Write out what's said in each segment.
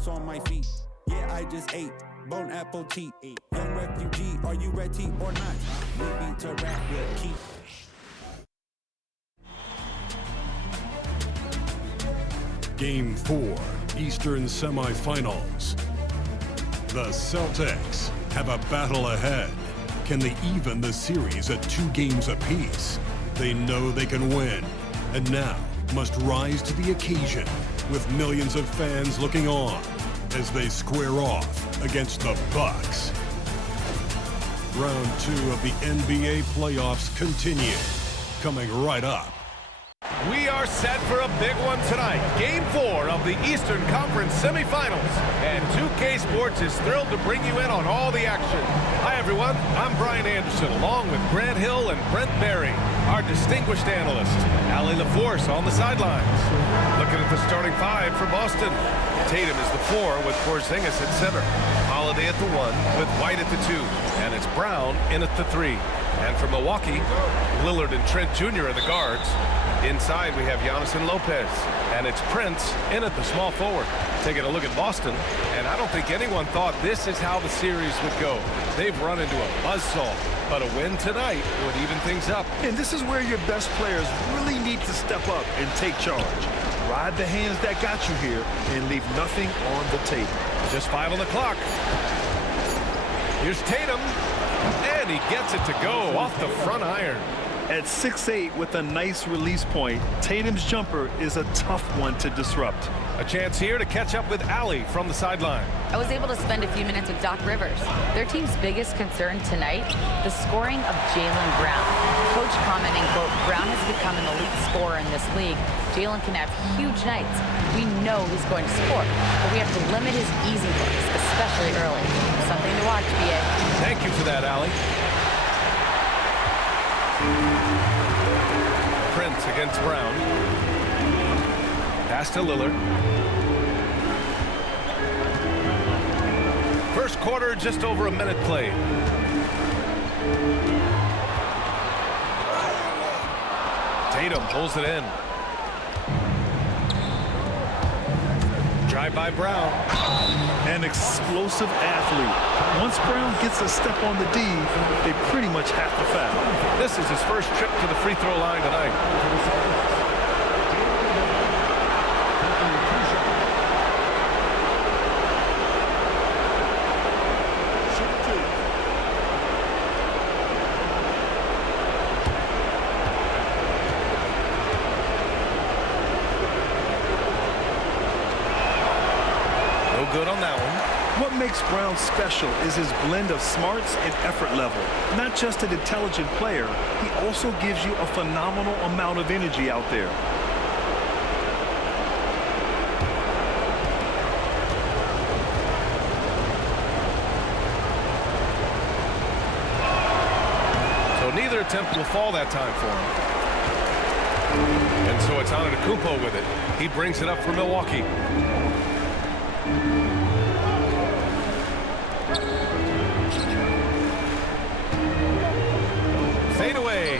first on my feet. Yeah, I just ate bone apple tea. Young refugee, are you ready or not? Maybe to rap with Keith. Game 4, Eastern Semifinals. The Celtics have a battle ahead. Can they even the series at 2 games apiece? They know they can win, and now must rise to the occasion with millions of fans looking on as they square off against the Bucks. Round 2 of the NBA playoffs continue, coming right up. We are set for a big one tonight. Game 4 of the Eastern Conference semifinals. And 2K Sports is thrilled to bring you in on all the action. Hi, everyone. I'm Brian Anderson, along with Grant Hill and Brent Barry, our distinguished analyst. Allie LaForce on the sidelines. Looking at the starting 5 for Boston. Tatum is the 4 with Porzingis at center. Holiday at the 1 with White at the 2. And it's Brown in at the 3. And for Milwaukee, Lillard and Trent Jr. are the guards. Inside, we have Giannis and Lopez. And it's Prince in at the small forward. Taking a look at Boston, and I don't think anyone thought this is how the series would go. They've run into a buzzsaw, but a win tonight would even things up. And this is where your best players really need to step up and take charge. Ride the hands that got you here and leave nothing on the table. Just 5 on the clock. Here's Tatum, and he gets it to go off the front iron. At 6'8" with a nice release point, Tatum's jumper is a tough one to disrupt. A chance here to catch up with Allie from the sideline. I was able to spend a few minutes with Doc Rivers. Their team's biggest concern tonight, the scoring of Jaylen Brown. Coach commenting, quote, Brown has become an elite scorer in this league. Jaylen can have huge nights. We know he's going to score, but we have to limit his easy looks, especially early. Something to watch, BA. Thank you for that, Allie. Prince against Brown. Pass to Lillard. First quarter, just over a minute played. Tatum pulls it in. Drive by Brown. An explosive athlete. Once Brown gets a step on the D, they pretty much have to foul. This is his first trip to the free throw line tonight. Good on that one. What makes Brown special is his blend of smarts and effort level. Not just an intelligent player, he also gives you a phenomenal amount of energy out there. So neither attempt will fall that time for him. And so it's Antetokounmpo with it. He brings it up for Milwaukee. Fade away.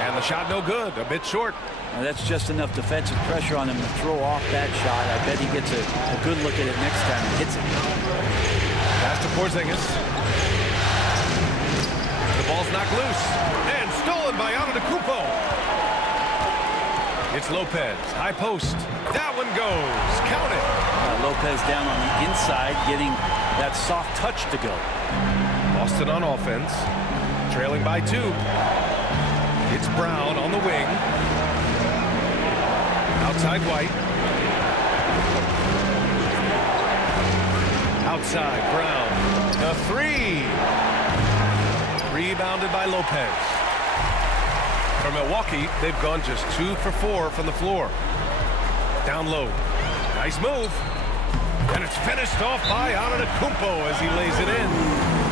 And the shot no good, a bit short. Now that's just enough defensive pressure on him to throw off that shot. I bet he gets a good look at it next time he hits it. Pass to Porzingis. The ball's knocked loose. And stolen by Antetokounmpo. It's Lopez, high post. That one goes. Count it. Lopez down on the inside, getting that soft touch to go. Boston on offense, trailing by 2. It's Brown on the wing. Outside White. Outside Brown. The 3. Rebounded by Lopez. For Milwaukee, they've gone just 2 for 4 from the floor. Down low. Nice move. And it's finished off by Antetokounmpo as he lays it in.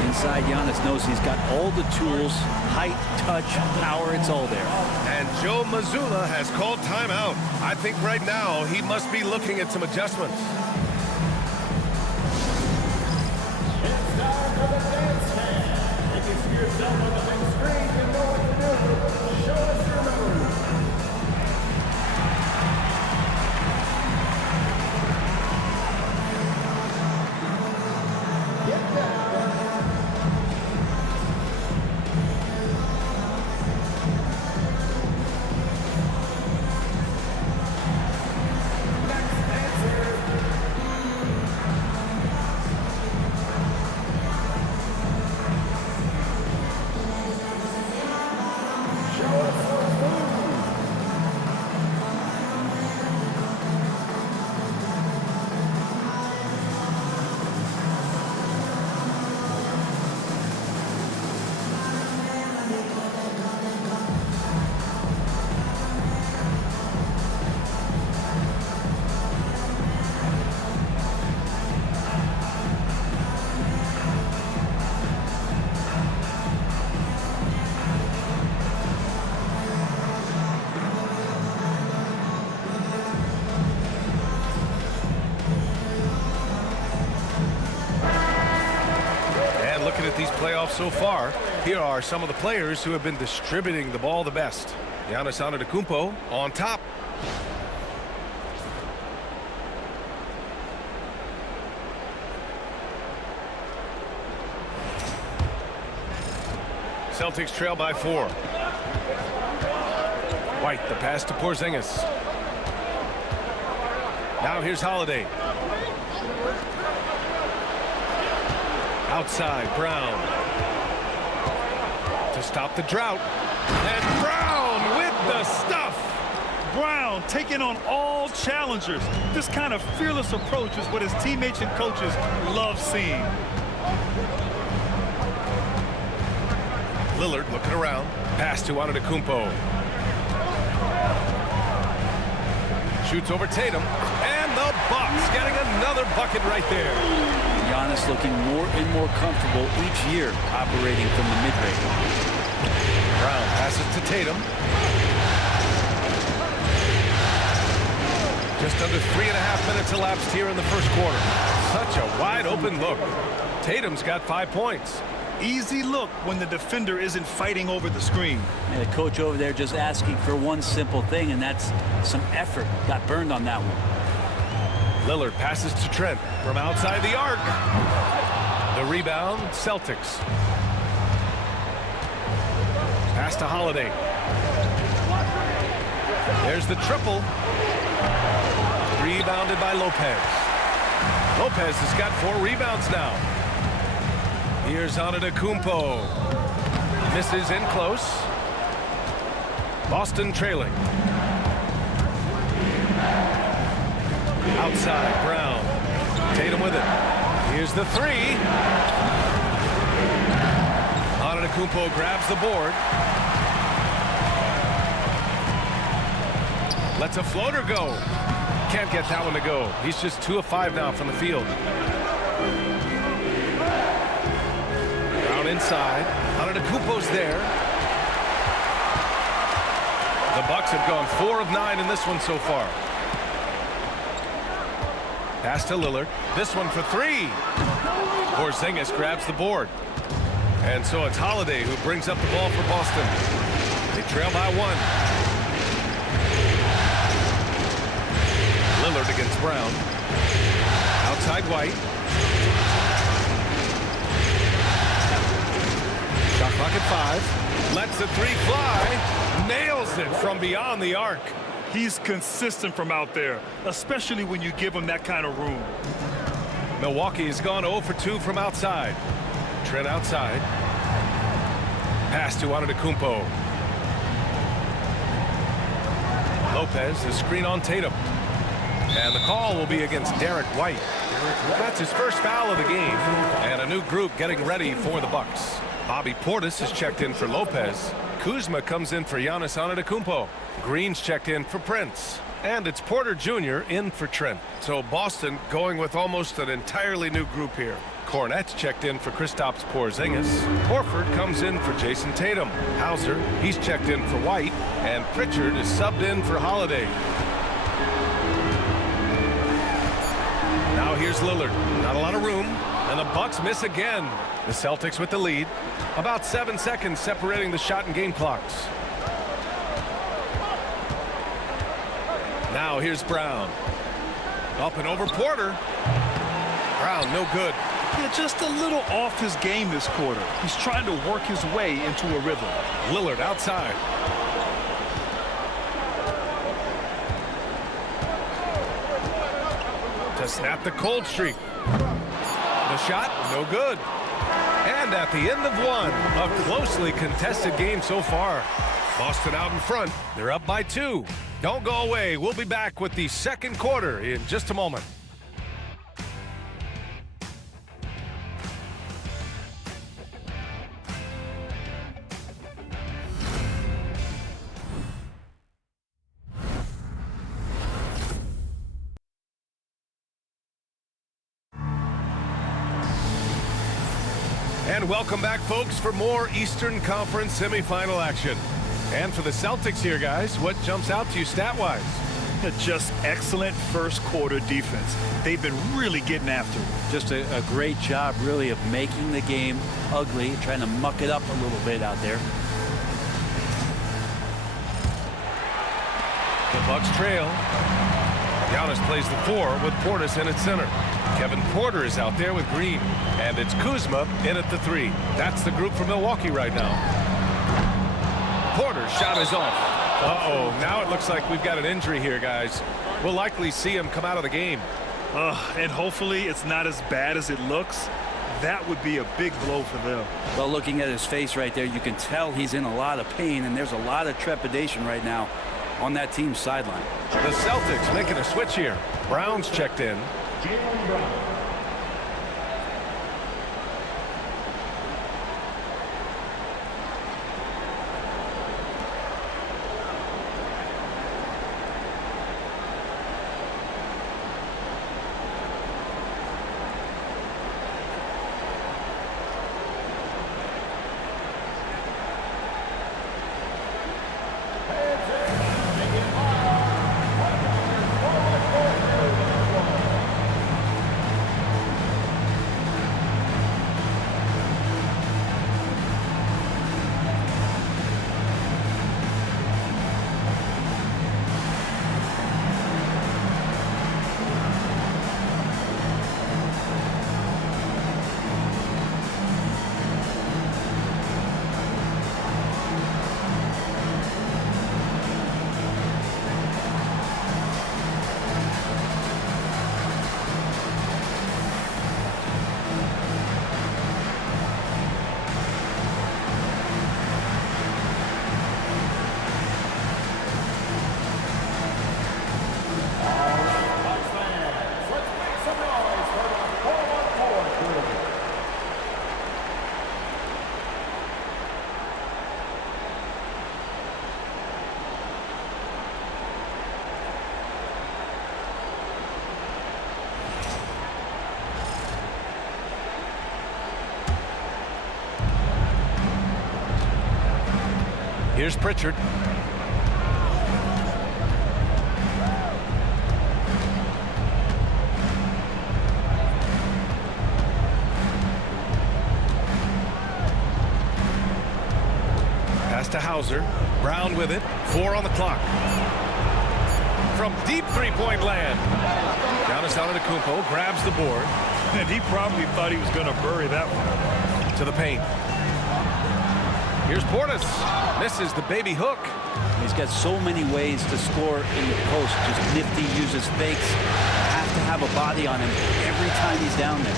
Inside, Giannis knows he's got all the tools, height, touch, power, it's all there. And Joe Mazzulla has called timeout. I think right now he must be looking at some adjustments. It's time for the dance cam. You can see yourself on the big screen. You know what to do. Show us your move. looking at these playoffs so far, here are some of the players who have been distributing the ball the best. Giannis Antetokounmpo on top. Celtics trail by 4. White, the pass to Porzingis. Now here's Holiday. Outside, Brown. To stop the drought. And Brown with the stuff. Brown taking on all challengers. This kind of fearless approach is what his teammates and coaches love seeing. Lillard looking around. Pass to Antetokounmpo. Shoots over Tatum. And the Bucks getting another bucket right there. Giannis looking more and more comfortable each year operating from the mid-range. Brown passes to Tatum. Just under 3.5 minutes elapsed here in the first quarter. Such a wide open look. Tatum's got 5 points. Easy look when the defender isn't fighting over the screen. And the coach over there just asking for one simple thing, and that's some effort. Got burned on that one. Lillard passes to Trent from outside the arc. The rebound, Celtics. Pass to Holiday. There's the triple. Rebounded by Lopez. Lopez has got 4 rebounds now. Here's Antetokounmpo. Misses in close. Boston trailing. Outside, Brown. Tatum with it. Here's the 3. Antetokounmpo grabs the board. Lets a floater go. Can't get that one to go. He's just 2 of 5 now from the field. Brown inside. Antetokounmpo's there. The Bucks have gone 4 of 9 in this one so far. Pass to Lillard. This one for 3. Porzingis grabs the board. And so it's Holiday who brings up the ball for Boston. They trail by 1. Lillard against Brown. Outside White. Shot clock at 5. Lets the 3 fly. Nails it from beyond the arc. He's consistent from out there, especially when you give him that kind of room. Milwaukee has gone 0 for 2 from outside. Trent outside. Pass to Antetokounmpo. Lopez, the screen on Tatum. And the call will be against Derek White. That's his first foul of the game. And a new group getting ready for the Bucks. Bobby Portis has checked in for Lopez. Kuzma comes in for Giannis Antetokounmpo. Green's checked in for Prince. And it's Porter Jr. in for Trent. So Boston going with almost an entirely new group here. Kornet's checked in for Kristaps Porzingis. Horford comes in for Jason Tatum. Hauser, he's checked in for White. And Pritchard is subbed in for Holiday. Now here's Lillard. Not a lot of room. And the Bucks miss again. The Celtics with the lead. About 7 seconds separating the shot and game clocks. Now here's Brown. Up and over Porter. Brown, no good. Yeah, just a little off his game this quarter. He's trying to work his way into a rhythm. Lillard outside. To snap the cold streak. The shot, no good. And at the end of 1, a closely contested game so far. Boston out in front. They're up by 2. Don't go away. We'll be back with the second quarter in just a moment. And welcome back, folks, for more Eastern Conference semifinal action. And for the Celtics here, guys, what jumps out to you stat-wise? Just excellent first quarter defense. They've been really getting after it. Just a great job, really, of making the game ugly, trying to muck it up a little bit out there. The Bucks trail. Giannis plays the 4 with Portis in at center. Kevin Porter is out there with Green. And it's Kuzma in at the 3. That's the group for Milwaukee right now. Porter's shot is off. Uh-oh, now it looks like we've got an injury here, guys. We'll likely see him come out of the game. And hopefully it's not as bad as it looks. That would be a big blow for them. Well, looking at his face right there, you can tell he's in a lot of pain, and there's a lot of trepidation right now on that team's sideline. The Celtics making a switch here. Brown's checked in. Jaylen Brown. Here's Pritchard. Pass to Hauser. Brown with it. 4 on the clock. From deep three-point land. Giannis Antetokounmpo grabs the board. And he probably thought he was going to bury that one. To the paint. Here's Portis. Misses the baby hook. He's got so many ways to score in the post. Just nifty, uses fakes. Have to have a body on him every time he's down there.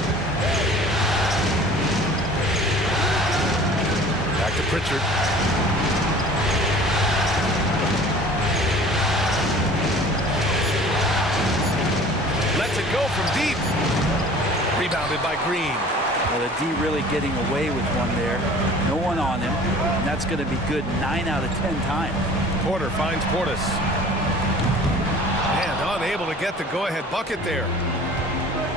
Back to Pritchard. Lets it go from deep. Rebounded by Green. Well, the D really getting away with one there. No one on him. And that's going to be good 9 out of 10 times. Porter finds Portis. And unable to get the go-ahead bucket there.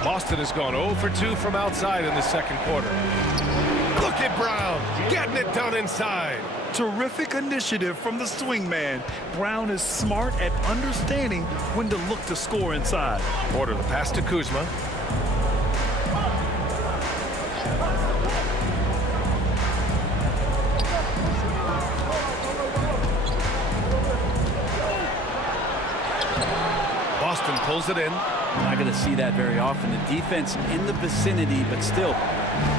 Boston has gone 0 for 2 from outside in the second quarter. Look at Brown getting it done inside. Terrific initiative from the swing man. Brown is smart at understanding when to look to score inside. Porter, the pass to Kuzma. Boston pulls it in. Not going to see that very often. The defense in the vicinity, but still,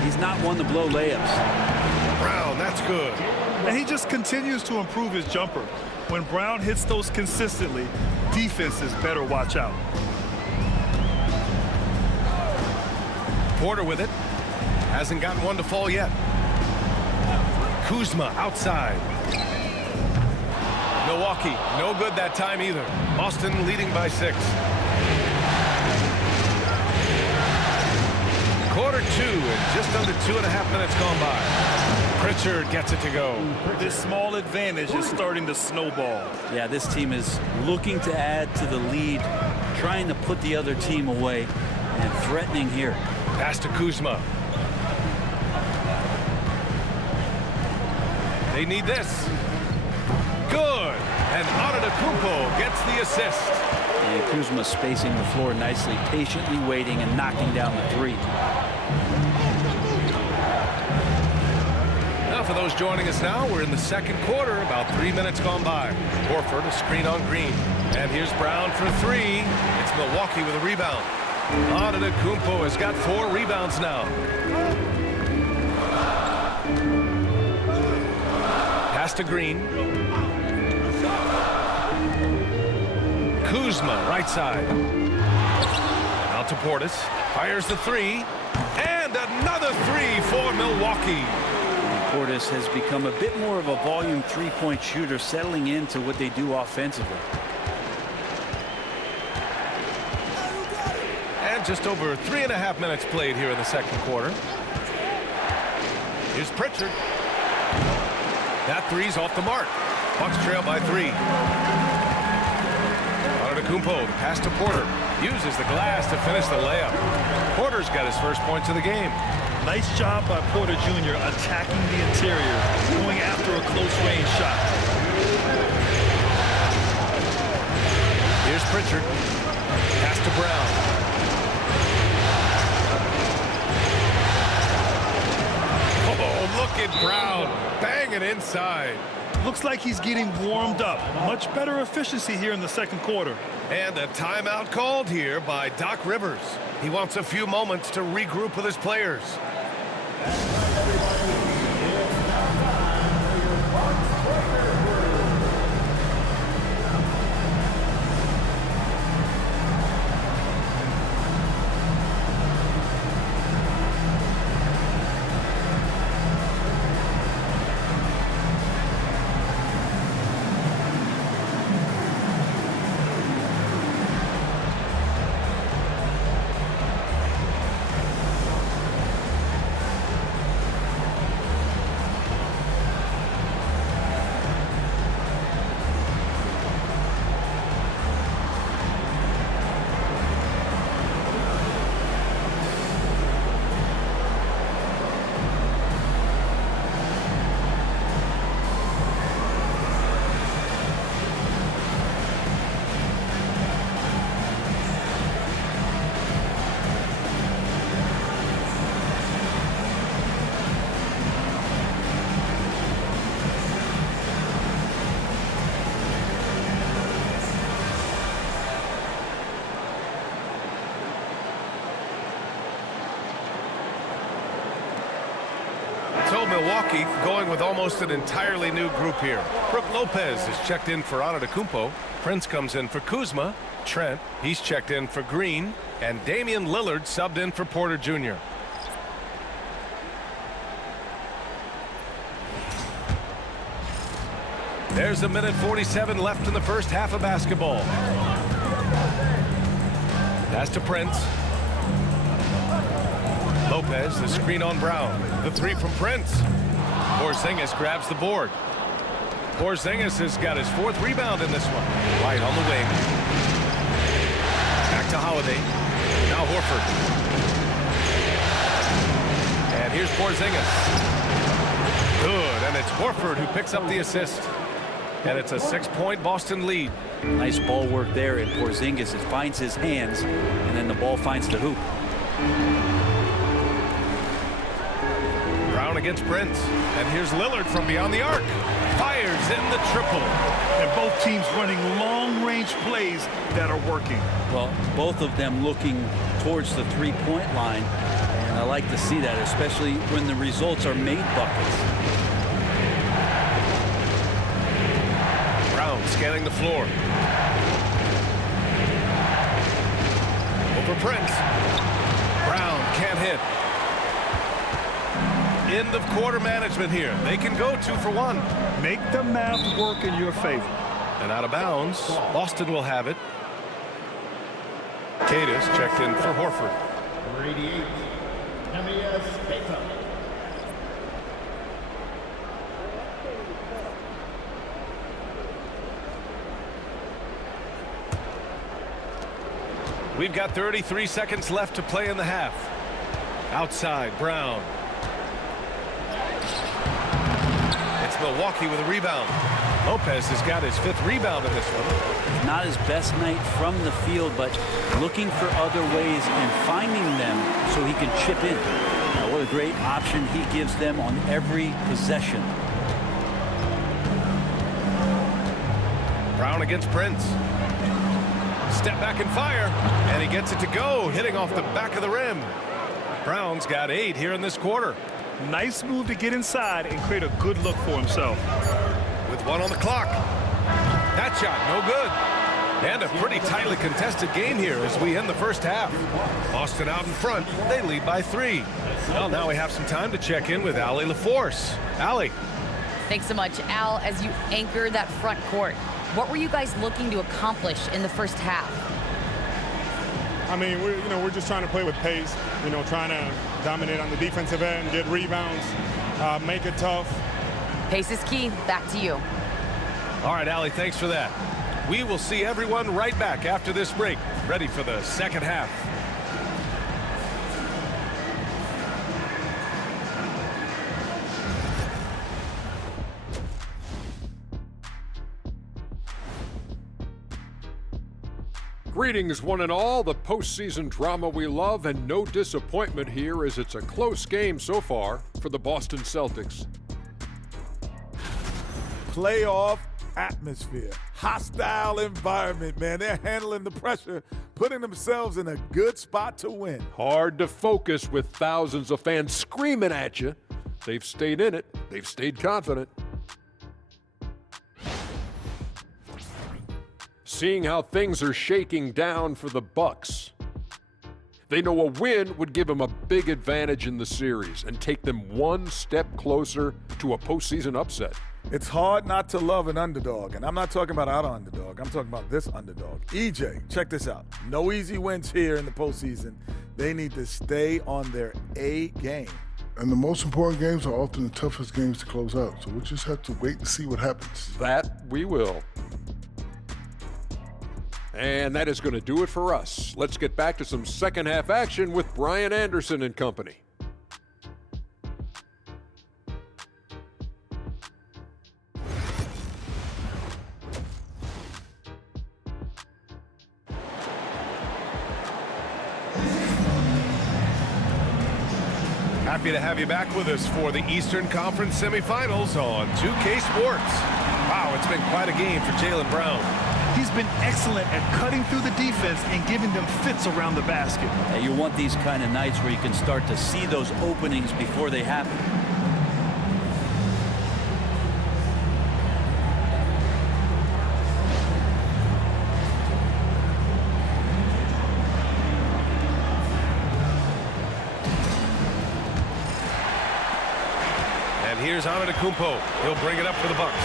he's not one to blow layups. Brown, that's good. And he just continues to improve his jumper. When Brown hits those consistently, defenses better watch out. Porter with it. Hasn't gotten one to fall yet. Kuzma outside. Milwaukee, no good that time either. Boston leading by 6. Quarter 2 and just under 2.5 minutes gone by. Pritchard gets it to go. This small advantage is starting to snowball. Yeah, this team is looking to add to the lead, trying to put the other team away, and threatening here. Pass to Kuzma. They need this. Good. And Antetokounmpo gets the assist. And Kuzma spacing the floor nicely, patiently waiting and knocking down the three. Now for those joining us now, we're in the second quarter, about 3 minutes gone by. Horford, a screen on Green. And here's Brown for three. It's Milwaukee with a rebound. Antetokounmpo has got 4 rebounds now. Pass to Green. Kuzma, right side. Out to Portis. Fires the three. And another three for Milwaukee. Portis has become a bit more of a volume three-point shooter, settling into what they do offensively. And just over 3.5 minutes played here in the second quarter. Here's Pritchard. That three's off the mark. Bucks trail by 3. Antetokounmpo, pass to Porter. Uses the glass to finish the layup. Porter's got his first points of the game. Nice job by Porter Jr. attacking the interior, going after a close-range shot. Here's Pritchard. Pass to Brown. Oh, look at Brown. Banging inside. Looks like he's getting warmed up. Much better efficiency here in the second quarter. And a timeout called here by Doc Rivers. He wants a few moments to regroup with his players. Milwaukee going with almost an entirely new group here. Brook Lopez is checked in for Antetokounmpo. Prince comes in for Kuzma. Trent, he's checked in for Green. And Damian Lillard subbed in for Porter Jr. There's a minute 47 left in the first half of basketball. Pass to Prince. Lopez, the screen on Brown. The three from Prince. Porzingis grabs the board. Porzingis has got his 4th rebound in this one. Right on the wing. Back to Holiday. Now Horford. And here's Porzingis. Good, and it's Horford who picks up the assist. And it's a 6-point Boston lead. Nice ball work there, and Porzingis finds his hands, and then the ball finds the hoop. Brown against Prince. And here's Lillard from beyond the arc. Fires in the triple. And both teams running long-range plays that are working. Well, both of them looking towards the three-point line. And I like to see that, especially when the results are made buckets. Brown scanning the floor. Over Prince. Brown can't hit. End of quarter management here. They can go 2 for 1. Make the math work in your favor. And out of bounds, Boston will have it. Cadis checked in for Horford. 88, Henrietta Speta. We've got 33 seconds left to play in the half. Outside, Brown. It's Milwaukee with a rebound. Lopez has got his 5th rebound in this one. Not his best night from the field, but looking for other ways and finding them so he can chip in. Now, what a great option he gives them on every possession. Brown against Prince. Step back and fire, and he gets it to go, hitting off the back of the rim. Brown's got 8 here in this quarter. Nice move to get inside and create a good look for himself. With 1 on the clock. That shot, no good. And a pretty tightly contested game here as we end the first half. Boston out in front. They lead by 3. Well, now we have some time to check in with Allie LaForce. Allie. Thanks so much, Al. As you anchor that front court, what were you guys looking to accomplish in the first half? I mean, we're just trying to play with pace, trying to dominate on the defensive end, get rebounds, make it tough. Pace is key. Back to you. All right, Allie, thanks for that. We will see everyone right back after this break, ready for the second half. Greetings, one and all. The postseason drama we love, and no disappointment here as it's a close game so far for the Boston Celtics. Playoff atmosphere, hostile environment, man. They're handling the pressure, putting themselves in a good spot to win. Hard to focus with thousands of fans screaming at you. They've stayed in it. They've stayed confident. Seeing how things are shaking down for the Bucks. They know a win would give them a big advantage in the series and take them one step closer to a postseason upset. It's hard not to love an underdog, and I'm not talking about our underdog. I'm talking about this underdog. EJ, check this out. No easy wins here in the postseason. They need to stay on their A game. And the most important games are often the toughest games to close out, so we'll just have to wait and see what happens. That we will. And that is going to do it for us. Let's get back to some second half action with Brian Anderson and company. Happy to have you back with us for the Eastern Conference semifinals on 2K Sports. Wow, it's been quite a game for Jaylen Brown. He's been excellent at cutting through the defense and giving them fits around the basket. And you want these kind of nights where you can start to see those openings before they happen. And here's Antetokounmpo. He'll bring it up for the Bucks.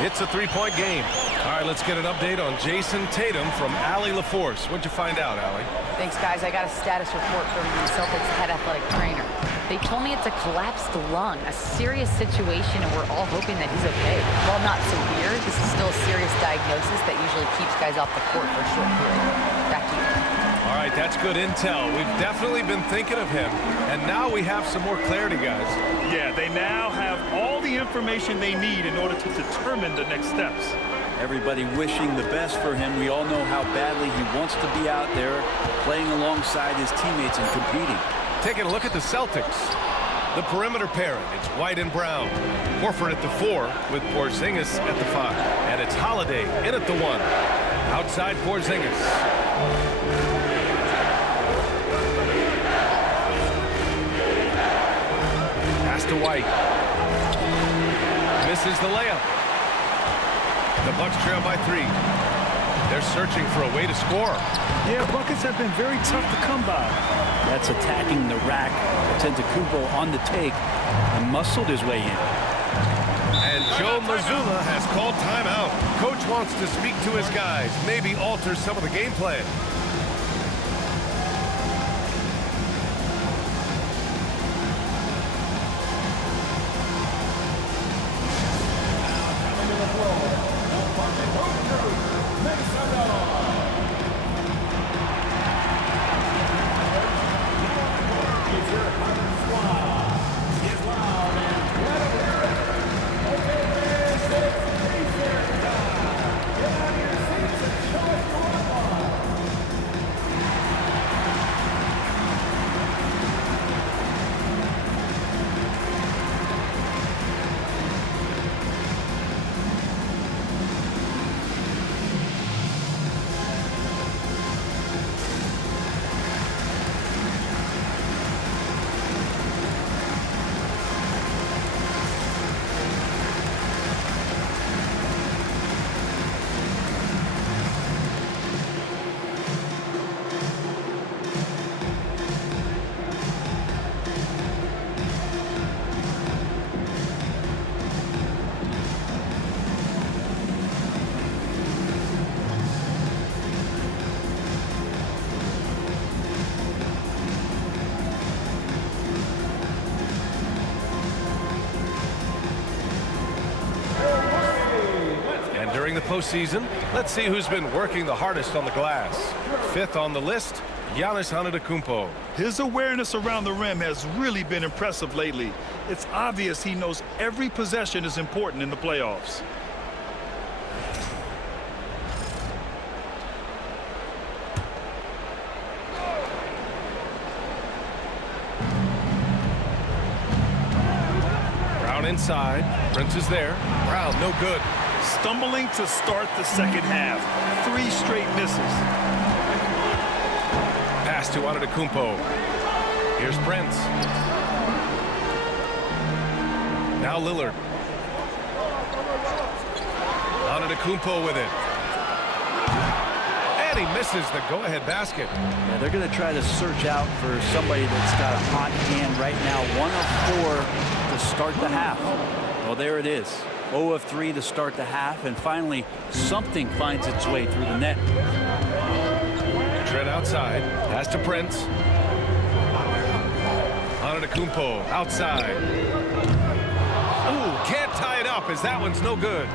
It's a 3-point game. All right, let's get an update on Jason Tatum from Allie LaForce. What'd you find out, Allie? Thanks, guys. I got a status report from the Celtics head athletic trainer. They told me it's a collapsed lung, a serious situation, and we're all hoping that he's okay. While not severe, this is still a serious diagnosis that usually keeps guys off the court for a short period. Back to you. All right, that's good intel. We've definitely been thinking of him, and now we have some more clarity, guys. Yeah, they now have all the information they need in order to determine the next steps. Everybody wishing the best for him. We all know how badly he wants to be out there playing alongside his teammates and competing. Taking a look at the Celtics. The perimeter pairing, it's White and Brown. Horford at the 4 with Porzingis at the 5. And it's Holiday in at the 1. Outside Porzingis. Pass to White. Misses the layup. The Bucks trail by 3. They're searching for a way to score. Yeah, buckets have been very tough to come by. That's attacking the rack. Antetokounmpo on the take and muscled his way in. And Joe Mazzulla has called timeout. Coach wants to speak to his guys, maybe alter some of the game plan. postseason. Let's see who's been working the hardest on the glass. 5th on the list, Giannis Antetokounmpo. His awareness around the rim has really been impressive lately. It's obvious he knows every possession is important in the playoffs. Brown inside. Prince is there. Brown, no good. Stumbling to start the second half. 3 straight misses. Pass to Antetokounmpo. Here's Prince. Now Lillard. Antetokounmpo with it. And he misses the go-ahead basket. Yeah, they're going to try to search out for somebody that's got a hot hand right now. 1 of 4 to start the half. Well, there it is. 0 of 3 to start the half, and finally something finds its way through the net. Trent outside. Pass to Prince. Antetokounmpo outside. Ooh, can't tie it up as that one's no good.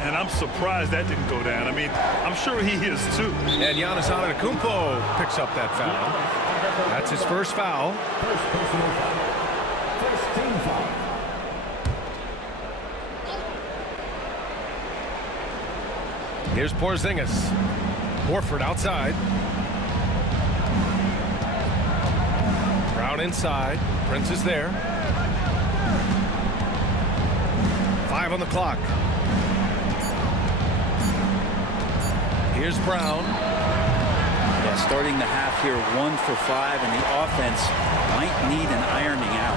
And I'm surprised that didn't go down. I mean, I'm sure he is too. And Giannis Antetokounmpo picks up that foul. That's his first foul. First personal foul. First team foul. Here's Porzingis. Horford outside. Brown inside. Prince is there. 5 on the clock. Here's Brown. Yeah, starting the half here 1 for 5, and the offense might need an ironing out.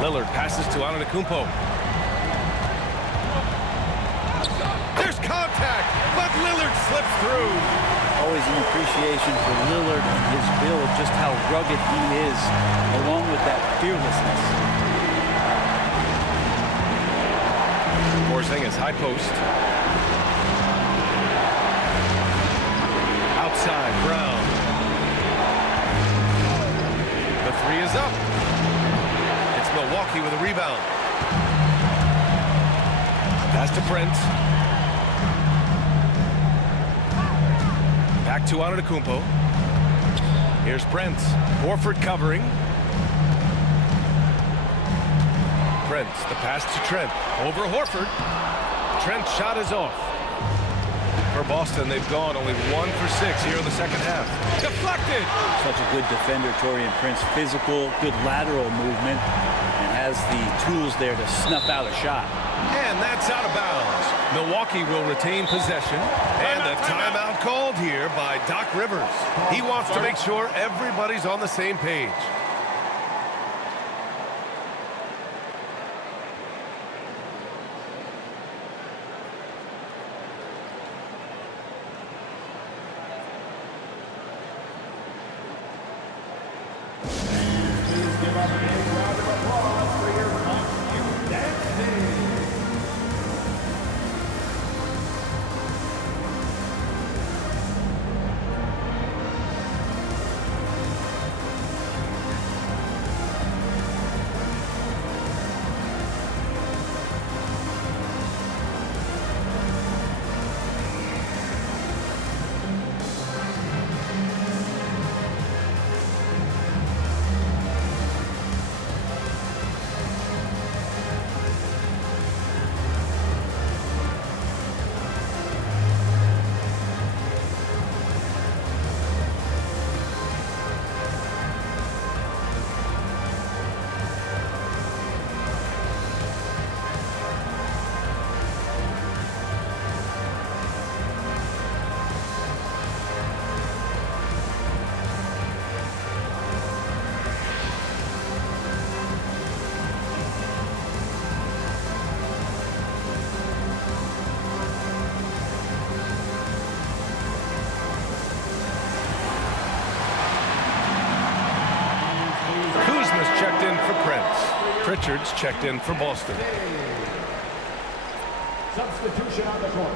Lillard passes to Antetokounmpo. There's contact, but Lillard slips through. Always an appreciation for Lillard and his build, just how rugged he is, along with that fearlessness. Porzingis, high post. Outside, Brown. The 3 is up. It's Milwaukee with a rebound. Pass to Prince. Back to Antetokounmpo. Here's Prince. Horford covering. Prince, the pass to Trent. Over Horford. Trent's shot is off. For Boston, they've gone only 1 for 6 here in the second half. Deflected! Such a good defender, Taurean Prince. Physical, good lateral movement, and has the tools there to snuff out a shot. And that's out of bounds. Milwaukee will retain possession. And a timeout called here by Doc Rivers. He wants to make sure everybody's on the same page. Give up a big round of applause for your costume dancing. Checked in for Prince. Pritchard's checked in for Boston. Substitution on the court.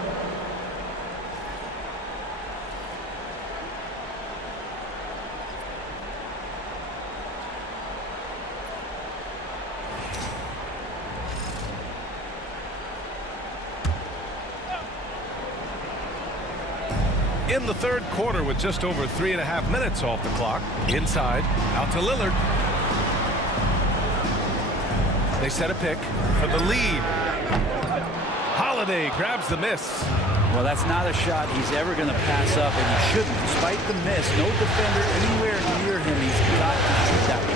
in the third quarter with just over 3.5 minutes off the clock. Inside, out to Lillard. They set a pick for the lead. Holiday grabs the miss. Well, that's not a shot he's ever going to pass up, and he shouldn't. Despite the miss, no defender anywhere near him. He's got to shoot that one.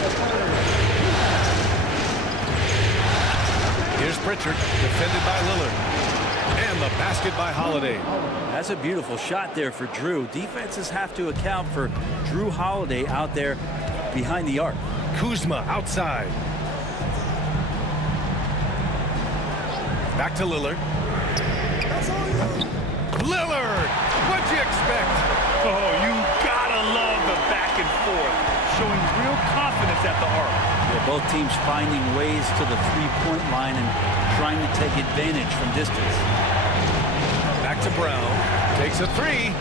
Here's Pritchard, defended by Lillard. And the basket by Holiday. That's a beautiful shot there for Drew. Defenses have to account for Drew Holiday out there behind the arc. Kuzma outside. Back to Lillard. Lillard! What'd you expect? Oh, you gotta love the back and forth, showing real confidence at the arc. Yeah, both teams finding ways to the three-point line and trying to take advantage from distance. Back to Brown. Takes a three.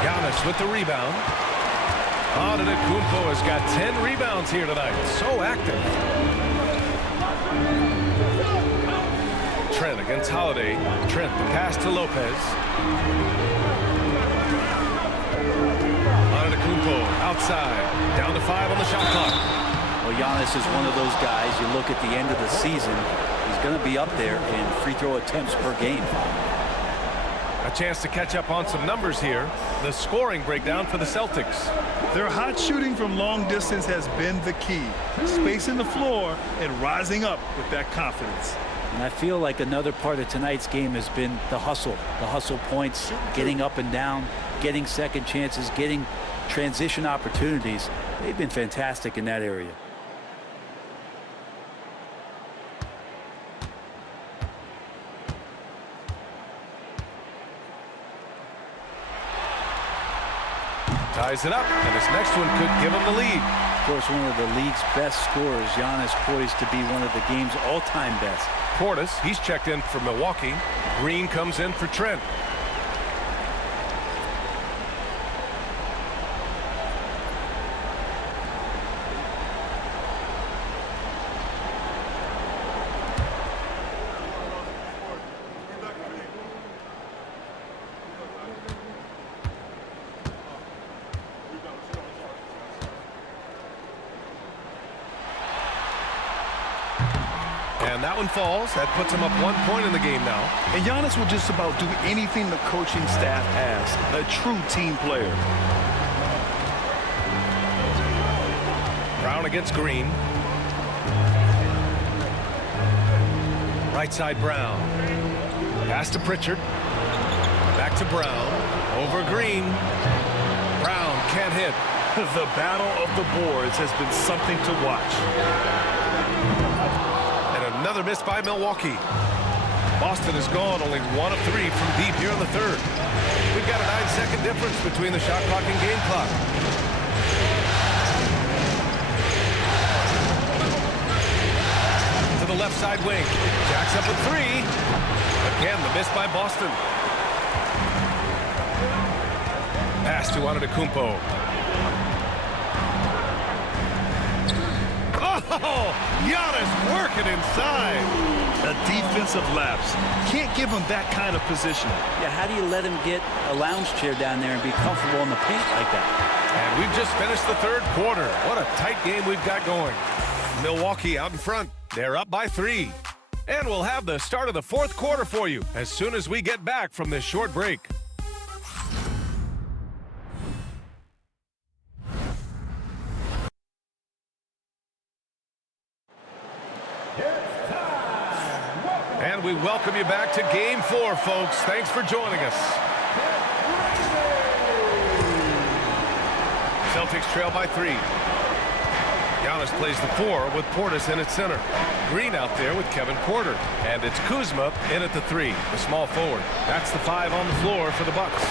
Giannis with the rebound. Antetokounmpo has got 10 rebounds here tonight. So active. Trent against Holiday. Trent, the pass to Lopez. Antetokounmpo outside. Down to 5 on the shot clock. Well, Giannis is one of those guys, you look at the end of the season, he's going to be up there in free throw attempts per game. A chance to catch up on some numbers here. The scoring breakdown for the Celtics. Their hot shooting from long distance has been the key. Spacing the floor and rising up with that confidence. And I feel like another part of tonight's game has been the hustle points, getting up and down, getting second chances, getting transition opportunities. They've been fantastic in that area. Ties it up, and his next one could give him the lead. Of course, one of the league's best scorers, Giannis, poised to be one of the game's all-time best. Portis, he's checked in for Milwaukee. Green comes in for Trent. And that one falls. That puts him up 1 point in the game now. And Giannis will just about do anything the coaching staff asks. A true team player. Brown against Green. Right side Brown. Pass to Pritchard. Back to Brown. Over Green. Brown can't hit. The battle of the boards has been something to watch. Another miss by Milwaukee. Boston has gone only 1 of 3 from deep here in the third. We've got a 9-second difference between the shot clock and game clock. To the left side wing. Jacks up a 3. Again, the miss by Boston. Pass to Antetokounmpo. Oh, Giannis working inside. A defensive lapse. Can't give him that kind of position. Yeah, how do you let him get a lounge chair down there and be comfortable in the paint like that? And we've just finished the third quarter. What a tight game we've got going. Milwaukee out in front. They're up by 3. And we'll have the start of the fourth quarter for you as soon as we get back from this short break. And we welcome you back to Game 4, folks. Thanks for joining us. Celtics trail by 3. Giannis plays the 4 with Portis in at center. Green out there with Kevin Porter. And it's Kuzma in at the 3, the small forward. That's the 5 on the floor for the Bucks.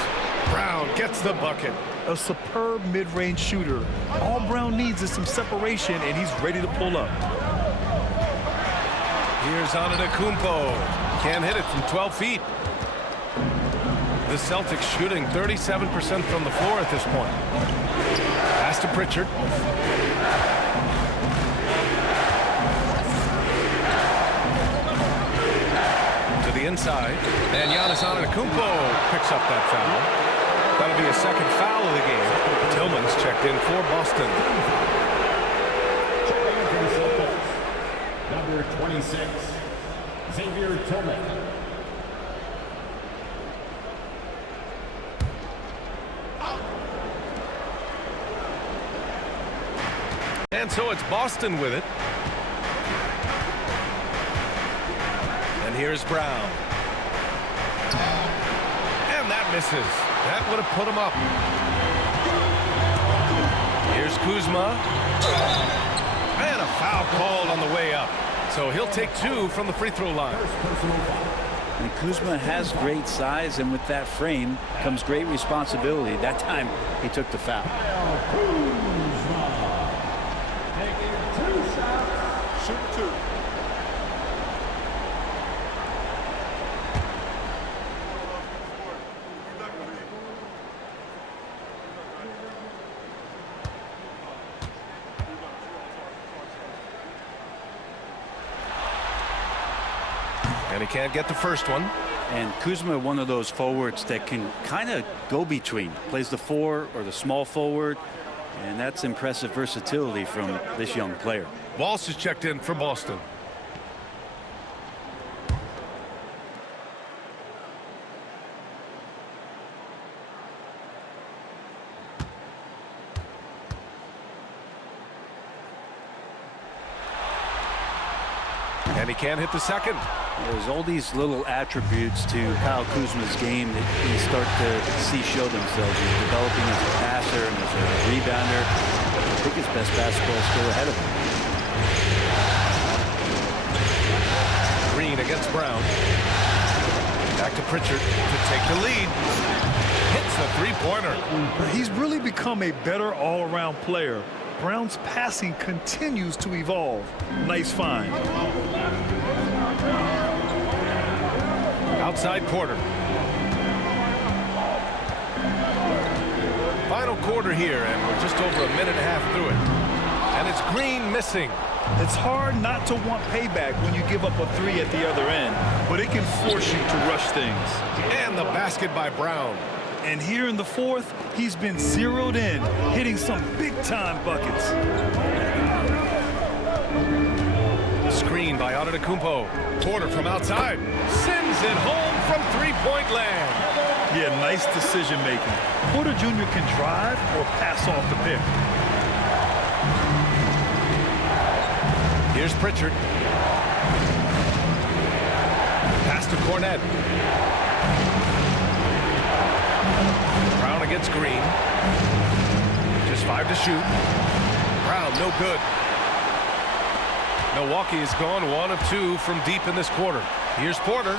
Brown gets the bucket. A superb mid-range shooter. All Brown needs is some separation, and he's ready to pull up. Here's Antetokounmpo. Can't hit it from 12 feet. The Celtics shooting 37% from the floor at this point. Pass to Pritchard. To the inside. And Giannis Antetokounmpo picks up that foul. to be a second foul of the game. Tillman's checked in for Boston. Checking in for the Celtics, number 26, Xavier Tillman. And so it's Boston with it. And here's Brown. And that misses. That would have put him up. Here's Kuzma. And a foul called on the way up. So he'll take 2 from the free throw line. And Kuzma has great size, and with that frame comes great responsibility. That time he took the foul. Shoot 2. And he can't get the first one. And Kuzma, one of those forwards that can kind of go between. Plays the 4 or the small forward. And that's impressive versatility from this young player. Walsh is checked in for Boston. And he can't hit the second. There's all these little attributes to Kyle Kuzma's game that you start to see show themselves. He's developing as a passer and as a rebounder. I think his best basketball is still ahead of him. Green against Brown. Back to Pritchard to take the lead. Hits the three-pointer. He's really become a better all-around player. Brown's passing continues to evolve. Nice find. Outside Porter. Final quarter here, and we're just over a minute and a half through it. And it's Green missing. It's hard not to want payback when you give up a 3 at the other end, but it can force you to rush things. And the basket by Brown. And here in the fourth, he's been zeroed in, hitting some big-time buckets. Screen by Antetokounmpo. Porter from outside. Sends it home from three-point land. Yeah, nice decision-making. Porter Jr. can drive or pass off the pick. Here's Pritchard. Pass to Cornette. Brown against Green. Just 5 to shoot. Brown, no good. Milwaukee has gone 1 of 2 from deep in this quarter. Here's Porter.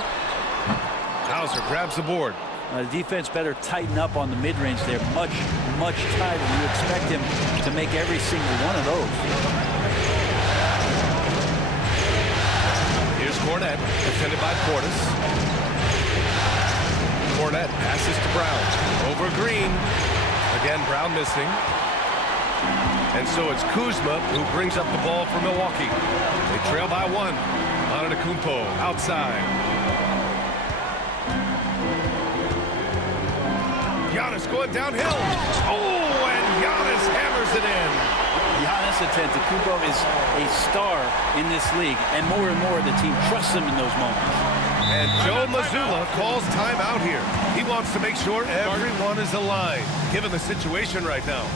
Hauser grabs the board. The defense better tighten up on the mid-range there. Much tighter. You expect him to make every single one of those. Here's Cornette, defended by Portis. Cornette passes to Brown. Over Green. Again, Brown missing. And so it's Kuzma who brings up the ball for Milwaukee. They trail by 1. Antetokounmpo outside. Giannis going downhill. Oh, and Giannis hammers it in. Giannis Antetokounmpo is a star in this league, and more the team trusts him in those moments. And Joe Mazzulla calls timeout here. He wants to make sure everyone is aligned, given the situation right now.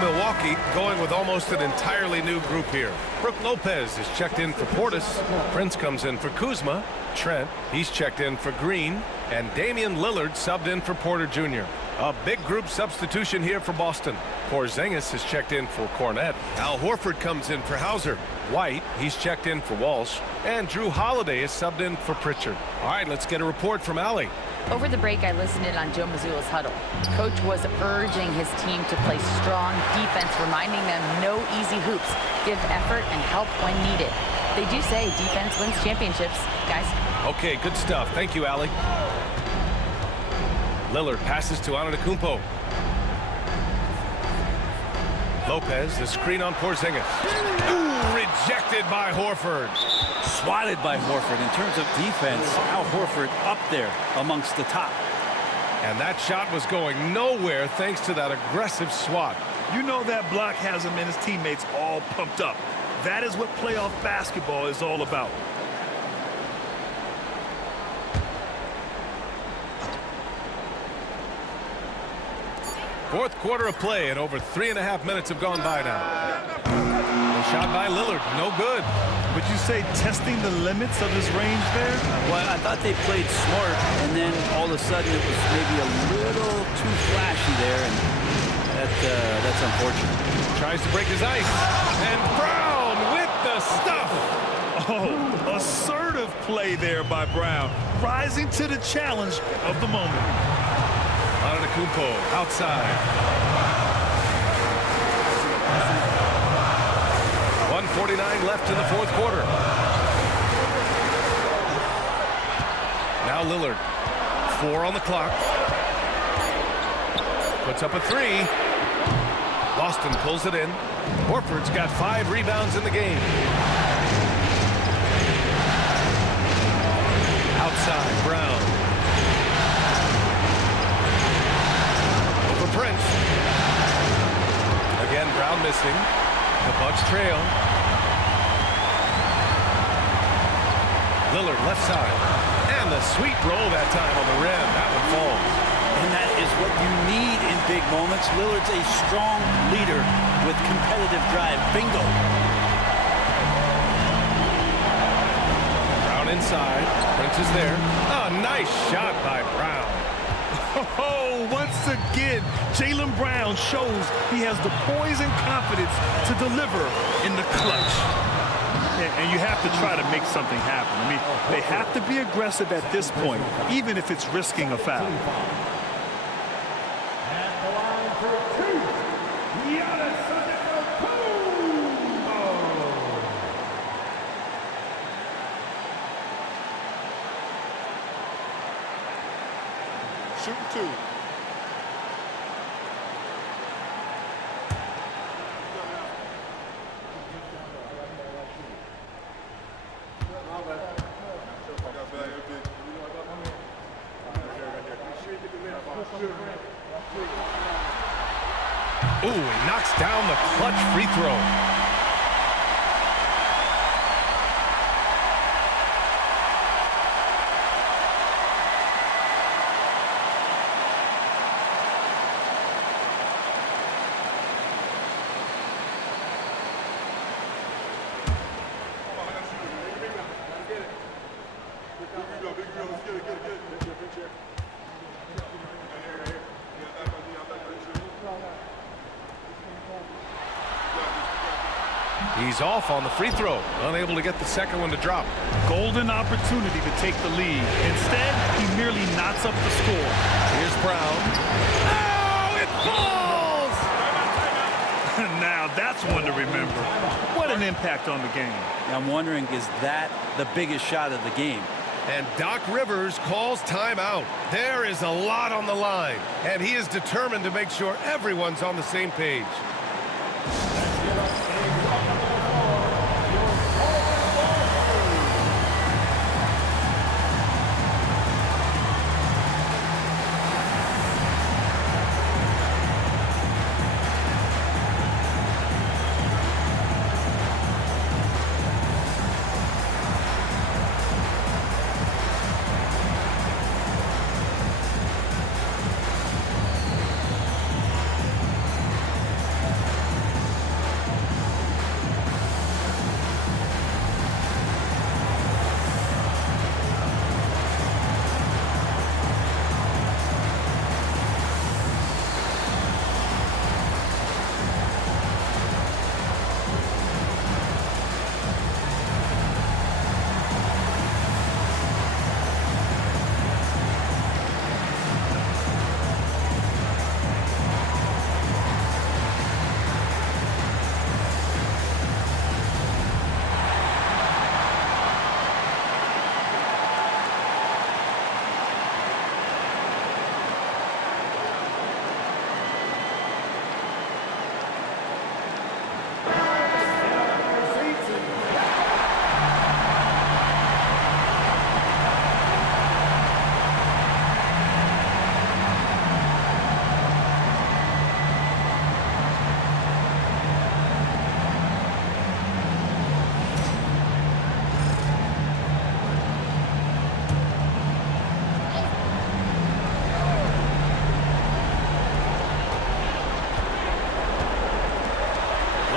Milwaukee going with almost an entirely new group here. Brook Lopez is checked in for Portis. Prince comes in for Kuzma. Trent, he's checked in for Green. And Damian Lillard subbed in for Porter Jr. A big group substitution here for Boston. Porzingis is checked in for Cornette. Al Horford comes in for Hauser. White, he's checked in for Walsh. And Drew Holiday is subbed in for Pritchard. All right, let's get a report from Allie. Over the break, I listened in on Joe Mazzulla's huddle. Coach was urging his team to play strong defense, reminding them no easy hoops, give effort and help when needed. They do say defense wins championships, guys. Okay, good stuff. Thank you, Allie. Lillard passes to Antetokounmpo. Lopez, the screen on Porzingis. Ooh, rejected by Horford. Swatted by Horford. In terms of defense, Al Horford up there amongst the top. And that shot was going nowhere thanks to that aggressive swat. You know that block has him and his teammates all pumped up. That is what playoff basketball is all about. Fourth quarter of play, and over 3.5 minutes have gone by now. The shot by Lillard, no good. Would you say testing the limits of his range there? Well, I thought they played smart, and then all of a sudden it was maybe a little too flashy there, and that's unfortunate. Tries to break his ice, and Brown with the stuff. Oh, assertive play there by Brown, rising to the challenge of the moment. Antetokounmpo outside. 1:49 left in the fourth quarter. Now Lillard, 4 on the clock. Puts up a 3. Boston pulls it in. Horford's got 5 rebounds in the game. Outside, Brown. Over Prince. Again, Brown missing. The Bucks trail. Lillard left side. And the sweet roll that time on the rim. That one falls. And that is what you need in big moments. Lillard's a strong leader with competitive drive. Bingo. Brown inside. Prince is there. Oh, nice shot by Brown. Oh, once again, Jaylen Brown shows he has the poise and confidence to deliver in the clutch. And you have to try to make something happen. I mean, they have to be aggressive at this point, even if it's risking a foul. At the line for 2, Giannis Antetokounmpo. Shoot 2. Ooh, he knocks down the clutch free throw. He's off on the free throw, unable to get the second one to drop. Golden opportunity to take the lead. Instead, he merely knots up the score. Here's Brown. Oh, it falls! Now, that's one to remember. What an impact on the game. I'm wondering, is that the biggest shot of the game? And Doc Rivers calls timeout. There is a lot on the line, and he is determined to make sure everyone's on the same page.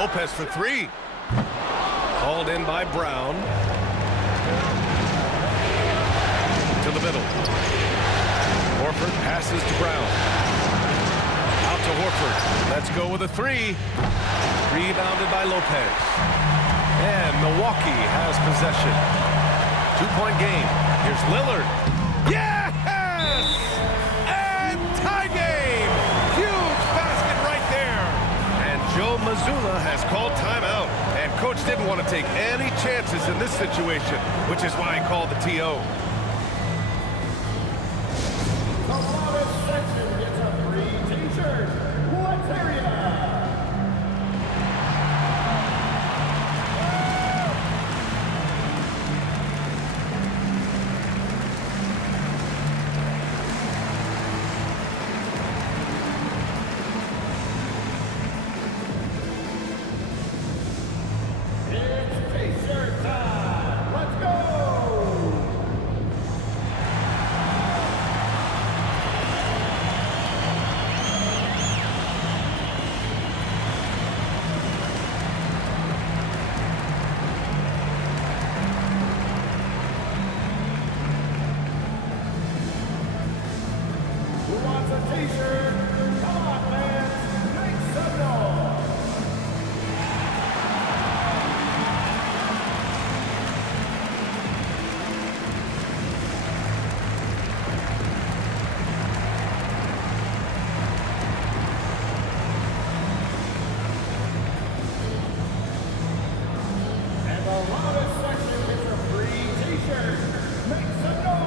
Lopez for three. Called in by Brown. To the middle. Horford passes to Brown. Out to Horford. Let's go with a three. Rebounded by Lopez. And Milwaukee has possession. 2-point game. Here's Lillard. Yes! And tie game! Huge basket right there. And Joe Mazzulla has called timeout. And coach didn't want to take any chances in this situation, which is why he called the TO. The loudest section gets a free t-shirt. What's area? It's t-shirt time. Let's go. Who wants a t-shirt? Come on, fans. Make some noise. And the loudest section gets a free t-shirt. Make some noise.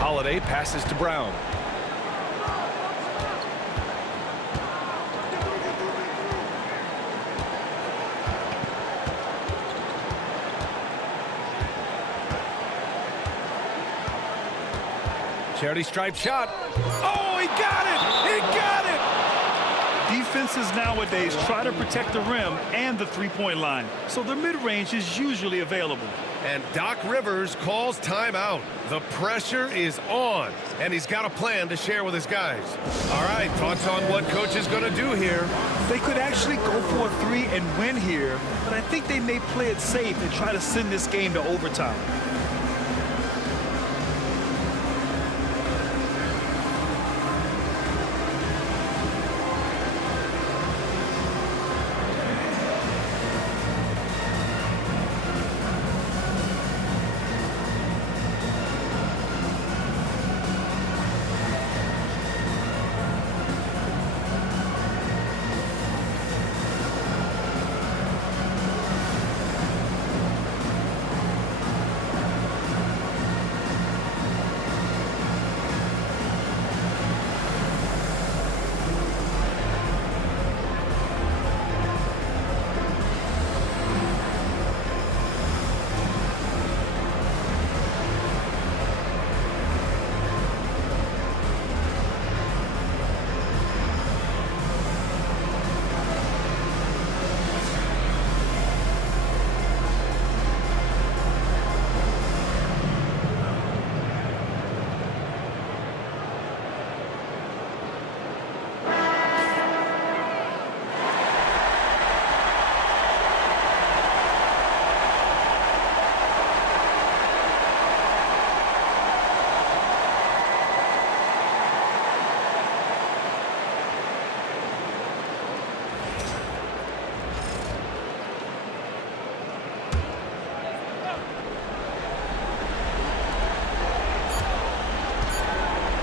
Holiday passes to Brown. Charity stripe shot. Oh, he got it! He got it! Defenses nowadays try to protect the rim and the three-point line, so the mid-range is usually available. And Doc Rivers calls timeout. The pressure is on, and he's got a plan to share with his guys. All right, thoughts on what coach is going to do here? They could actually go for a three and win here, but I think they may play it safe and try to send this game to overtime.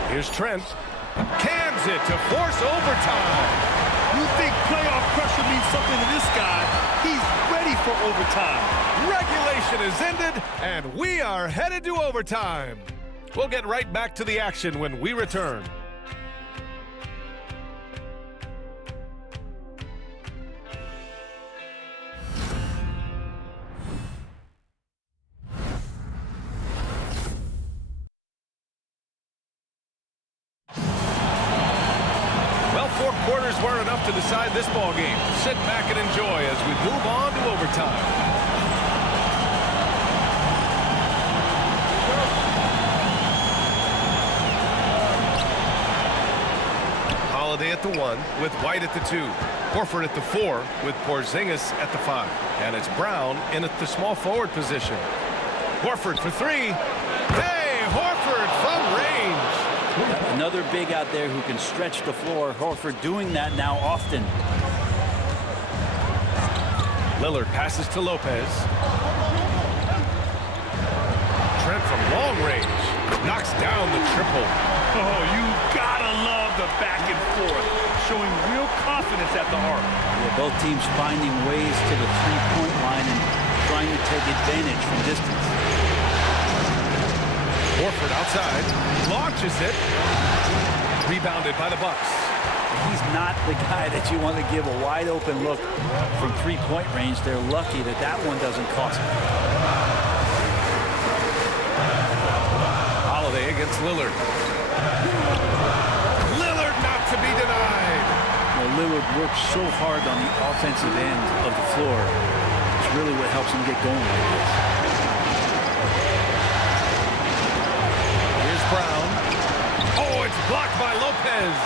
Here's Trent. Cans it to force overtime. You think playoff pressure means something to this guy? He's ready for overtime. Regulation is ended, and we are headed to overtime. We'll get right back to the action when we return. quarters weren't enough to decide this ball game. Sit back and enjoy as we move on to overtime. Holiday at the 1 with White at the 2. Horford at the 4 with Porzingis at the 5. And it's Brown in at the small forward position. Horford for 3. Hey, Horford from range. Another big out there who can stretch the floor. Horford doing that now often. Lillard passes to Lopez. Trent from long range knocks down the triple. Oh, you gotta love the back and forth, showing real confidence at the arc. Yeah, both teams finding ways to the three-point line and trying to take advantage from distance. Horford outside, launches it. Rebounded by the Bucks. He's not the guy that you want to give a wide open look from three-point range. They're lucky that that one doesn't cost them. Holiday against Lillard. Lillard not to be denied. Well, Lillard works so hard on the offensive end of the floor. It's really what helps him get going like this. Here's Brown. Oh, it's blocked by Lopez.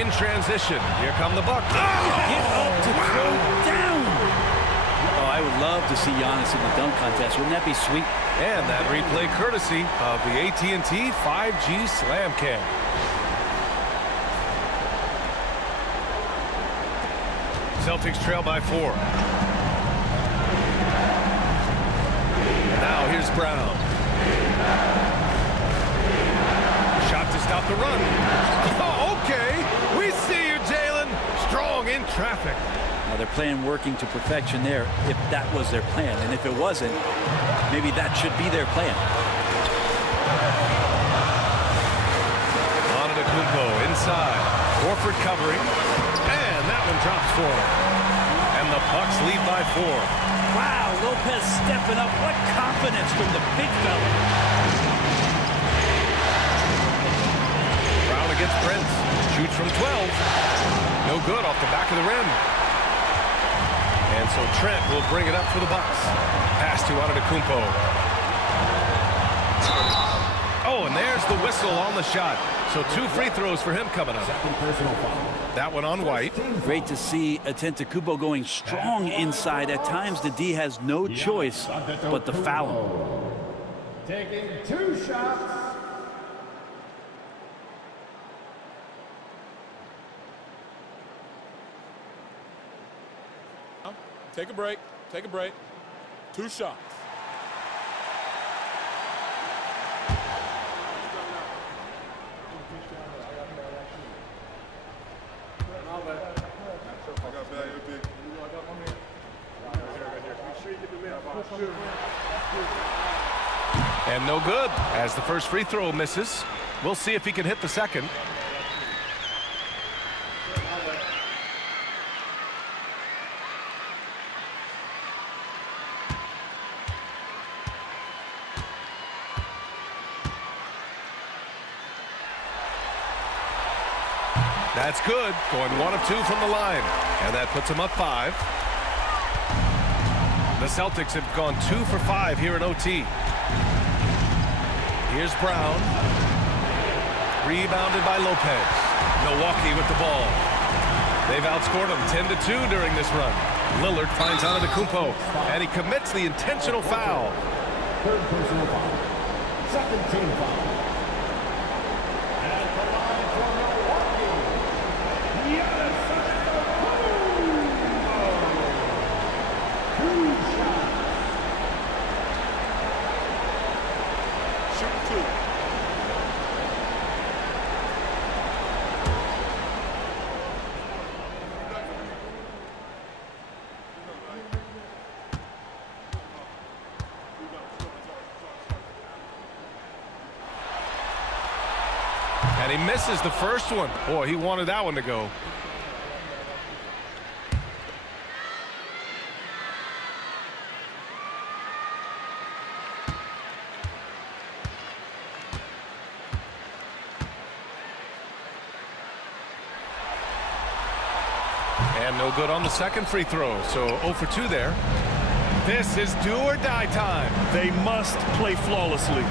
In transition, here come the Bucks. Get up to throw down. Oh, I would love to see Giannis in the dunk contest. Wouldn't that be sweet? And that replay courtesy of the AT&T 5G Slam Cam. Celtics trail by 4. Now here's Brown. Shot to stop the run. Oh, okay. We see you, Jalen. Strong in traffic. Now they're playing working to perfection there, if that was their plan. And if it wasn't, maybe that should be their plan. Antetokounmpo inside. Horford covering. And that one drops for him. And the Bucks lead by 4. Wow, Lopez stepping up. What confidence from the big fella. Brown against Prince. Shoots from 12. No good off the back of the rim. And so Trent will bring it up for the Bucks. Pass to Antetokounmpo. Oh, and there's the whistle on the shot. So 2 free throws for him coming up. That one on White. Great to see Antetokounmpo going strong inside. At times, the D has no choice but to foul him. Taking 2 shots. Take a break. Take a break. 2 shots. And no good as the first free throw misses. We'll see if he can hit the second. That's good. Going 1 of 2 from the line. And that puts him up 5. The Celtics have gone 2 for 5 here in OT. Here's Brown. Rebounded by Lopez. Milwaukee with the ball. They've outscored them 10-2 during this run. Lillard finds Antetokounmpo, and he commits the intentional foul. 3rd personal foul. 2nd team foul. At the line for Milwaukee, Giannis Antetokounmpo. 2 shots. Shoot 2. And he misses the first one. Boy, he wanted that one to go. And no good on the second free throw, so 0 for 2 there. This is do or die time. They must play flawlessly.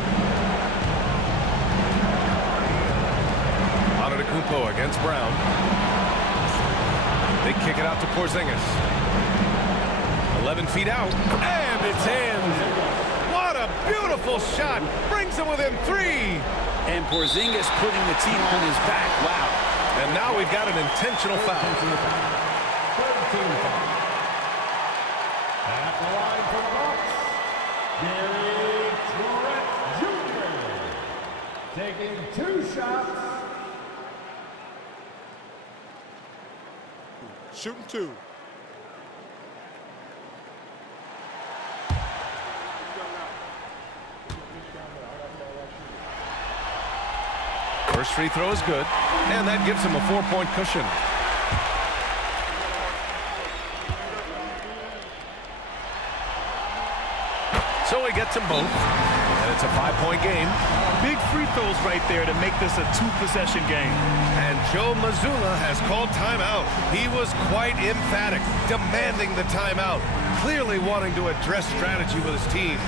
Antetokounmpo against Brown. They kick it out to Porzingis. 11 feet out, and it's in. What a beautiful shot. Brings them within 3. And Porzingis putting the team on his back. Wow. And now we've got an intentional foul. At the line for the Bucks, Gary Trent Jr. taking 2 shots. Shooting 2. First free throw is good, and that gives him a 4-point cushion. So he gets them both, and it's a 5-point game. Big free throws right there to make this a 2-possession game. And Joe Mazzulla has called timeout. He was quite emphatic, demanding the timeout, clearly wanting to address strategy with his team.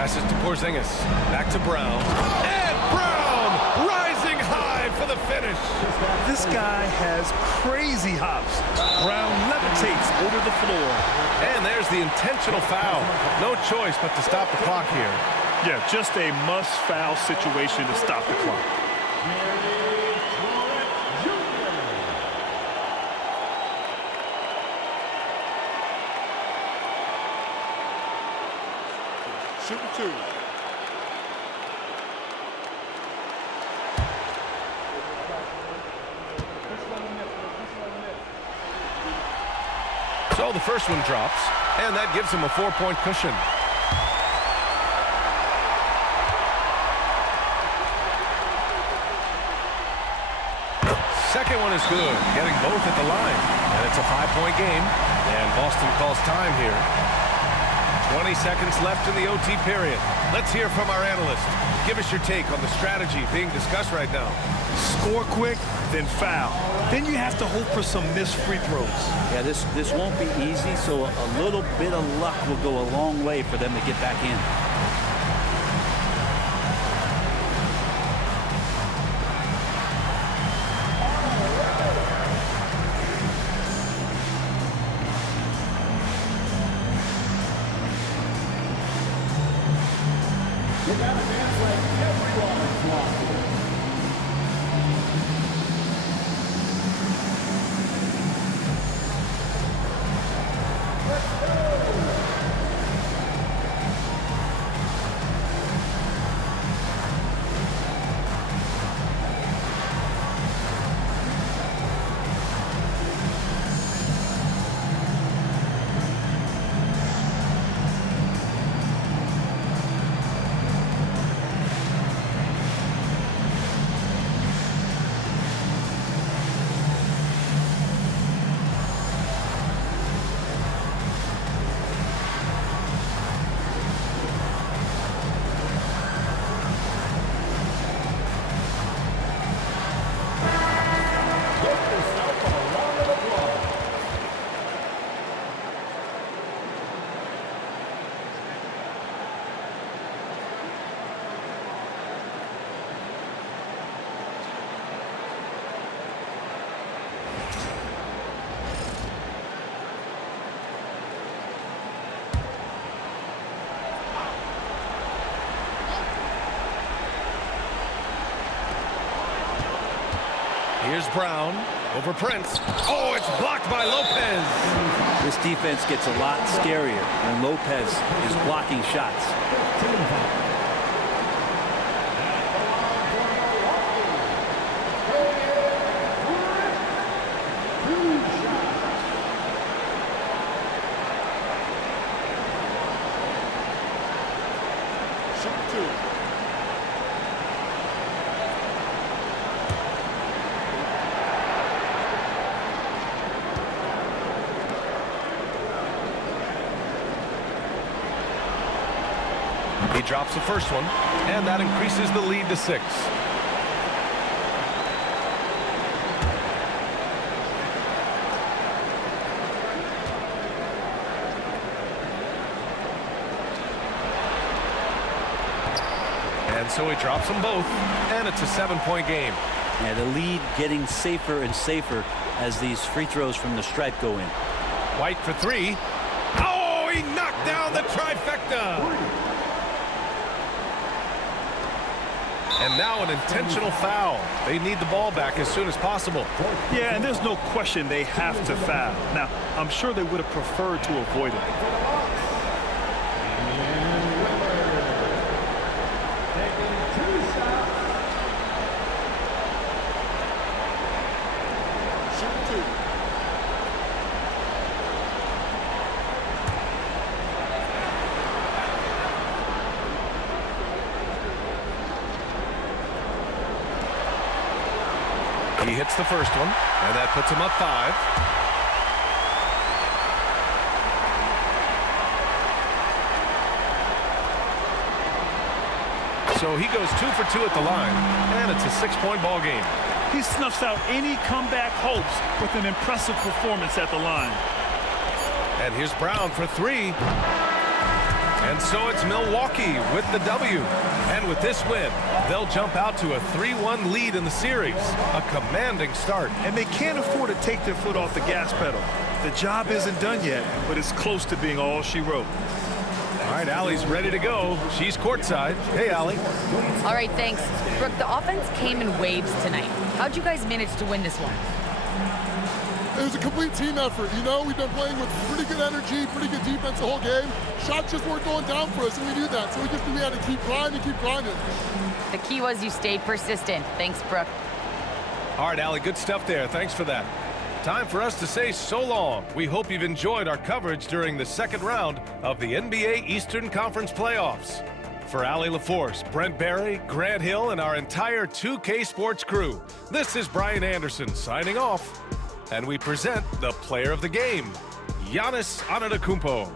Passes to Porzingis. Back to Brown. And Brown rising high for the finish. This guy has crazy hops. Brown levitates over the floor. And there's the intentional foul. No choice but to stop the clock here. Yeah, just a must-foul situation to stop the clock. Shooting 2. So the first one drops, and that gives him a 4-point cushion. Second one is good, getting both at the line. And it's a 5-point game, and Boston calls time here. 20 seconds left in the OT period. Let's hear from our analyst. Give us your take on the strategy being discussed right now. Score quick, then foul. Then you have to hope for some missed free throws. Yeah, this won't be easy, so a little bit of luck will go a long way for them to get back in. You gotta dance like everyone's watching. Here's Brown over Prince. Oh, it's blocked by Lopez. This defense gets a lot scarier when Lopez is blocking shots. He drops the first one, and that increases the lead to 6. And so he drops them both, and it's a 7-point game. Yeah, the lead getting safer and safer as these free throws from the stripe go in. White for 3. Oh, he knocked down the trifecta. And now an intentional foul. They need the ball back as soon as possible. Yeah, and there's no question they have to foul. Now, I'm sure they would have preferred to avoid it. He hits the first one, and that puts him up 5. So he goes 2 for 2 at the line, and it's a 6-point ball game. He snuffs out any comeback hopes with an impressive performance at the line. And here's Brown for 3. And so it's Milwaukee with the W. And with this win, they'll jump out to a 3-1 lead in the series. A commanding start. And they can't afford to take their foot off the gas pedal. The job isn't done yet, but it's close to being all she wrote. All right, Allie's ready to go. She's courtside. Hey, Allie. All right, thanks. Brooke, the offense came in waves tonight. How'd you guys manage to win this one? It was a complete team effort. You know, we've been playing with pretty good energy, pretty good defense the whole game. Shots just weren't going down for us, and we knew that. So we had to keep grinding, keep grinding. The key was you stayed persistent. Thanks, Brooke. All right, Allie, good stuff there. Thanks for that. Time for us to say so long. We hope you've enjoyed our coverage during the second round of the NBA Eastern Conference Playoffs. For Allie LaForce, Brent Barry, Grant Hill, and our entire 2K Sports crew, this is Brian Anderson signing off. And we present the player of the game, Giannis Antetokounmpo.